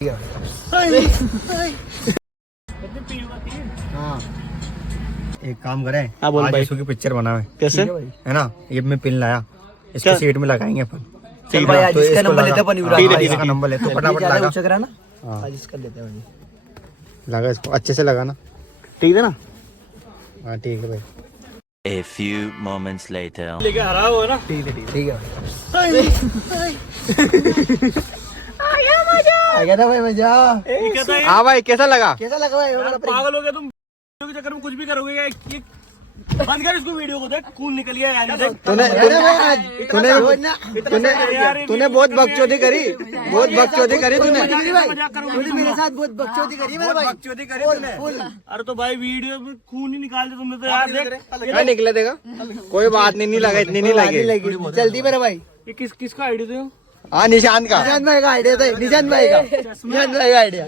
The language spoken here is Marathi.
हाँ एक काम करें, हाँ बोल आज भाई। यीशु की पिक्चर बनावे कैसे? है ना। ये मैं पिन लाया, इसको सीट में लगाएंगे अपन। चल भाई, आज तो इसका इसको नंबर लगा। लेते अपन हाँ, ठीक है, इसका नंबर ले तो फटाफट लगा। हाँ। आज इसका लेते हैं लगा इसको अच्छे से लगाना। ठीक है ना। हाँ ठीक है भाई। A few moments later. लेके हरा हुआ ना। ठीक है ठीक है। आ गया था भाई मजा। हाँ भाई कैसा लगा? कैसा लगा भाई? पागल हो गया तुम वीडियो के चक्कर में कुछ भी करोगे क्या? ये बंद कर इसको, वीडियो को देख, खून निकल गया यार। देख तूने बहुत बकचोदी करी, बहुत बकचोदी करी तूने। मेरे साथ बहुत बकचोदी करी मेरे भाई। बकचोदी करी तूने। अरे तो भाई वीडियो में खून ही निकाल दे तुमने तो यार। देख क्या निकले देगा? कोई बात नहीं लगा, इतनी नहीं लगी। जल्दी मेरे भाई। ये किसका आइडिया थे? हाँ निशांत का। निशांत भाई का आइडिया था। निशांत भाई का आइडिया।